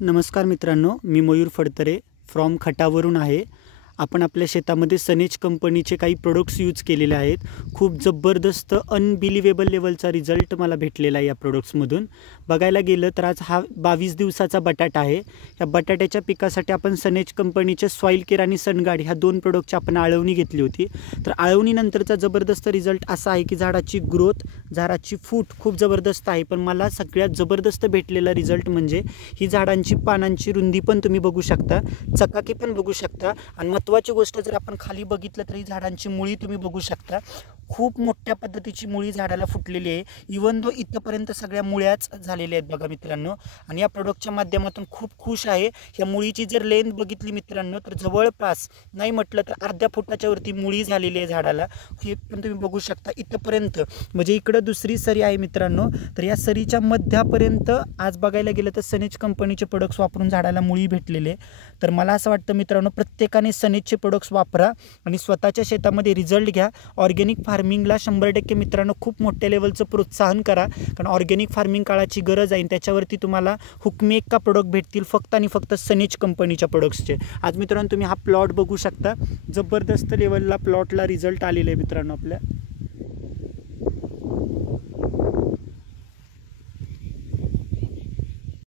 नमस्कार मित्रांनो, मी मयूर फडतरे फ्रॉम खटावरून आहे। आपण आपल्या शेतामध्ये सनेज कंपनीचे काही प्रोडक्ट्स यूज केलेले आहेत। खूप जबरदस्त अनबिलिव्हेबल लेवलचा रिझल्ट मला भेटलेला आहे या प्रोडक्ट्समधून। बघायला गेलं तर आज हा 22 दिवसाचा बटाटा आहे। या बटाट्याच्या पिकासाठी आपण सनेज कंपनीचे सॉइल केअर आणि सनगार्ड ह्या दोन प्रोडक्टची आपण आळवणी घेतली होती। तर आळवणीनंतरचा जबरदस्त रिझल्ट असा आहे की झाडाची ग्रोथ, झाडाची फूट खूप जबरदस्त आहे। पण मला सगळ्यात जबरदस्त भेटलेला रिझल्ट म्हणजे ही झाडांची पानांची रुंदी पण तुम्ही बघू शकता, चकाकी पण बघू शकता आणि महत्त्वाची गोष्ट जर आपण खाली बघितलं तरी झाडांची मुळी तुम्ही बघू शकता। खूप मोठ्या पद्धतीची मुळी झाडाला फुटलेली आहे। इवन दो इथपर्यंत सगळ्या मुळ्याच झालेल्या आहेत बघा मित्रांनो। आणि या प्रोडक्टच्या माध्यमातून खूप खुश आहे। या मुळीची जर लेंथ बघितली मित्रांनो तर जवळपास नाही म्हटलं तर अर्ध्या फुटाच्या वरती मुळी झालेली आहे झाडाला। हे पण तुम्ही बघू शकता इथपर्यंत, म्हणजे इकडं दुसरी सरी आहे मित्रांनो। तर या सरीच्या मध्यापर्यंत आज बघायला गेलं तर सनेज कंपनीचे प्रोडक्ट्स वापरून झाडाला मुळी भेटलेले। तर मला असं वाटतं मित्रांनो, प्रत्येकाने सनेजचे प्रोडक्ट्स वापरा आणि स्वतःच्या शेतामध्ये रिझल्ट घ्या। ऑर्गॅनिक फार्मिंगला 100% मित्रांनो खूप मोठ्या लेवलचं प्रोत्साहन करा, कारण ऑर्गॅनिक फार्मिंग काळाची गरज आहे। त्याच्यावरती तुम्हाला हुकमी का प्रोडक्ट भेटतील फक्त आणि फक्त सनेज कंपनीच्या प्रोडक्ट्सचे। आज मित्रांनो तुम्ही हा प्लॉट बघू शकता, जबरदस्त लेवलला प्लॉटला रिझल्ट आलेले आहे मित्रांनो आपल्या।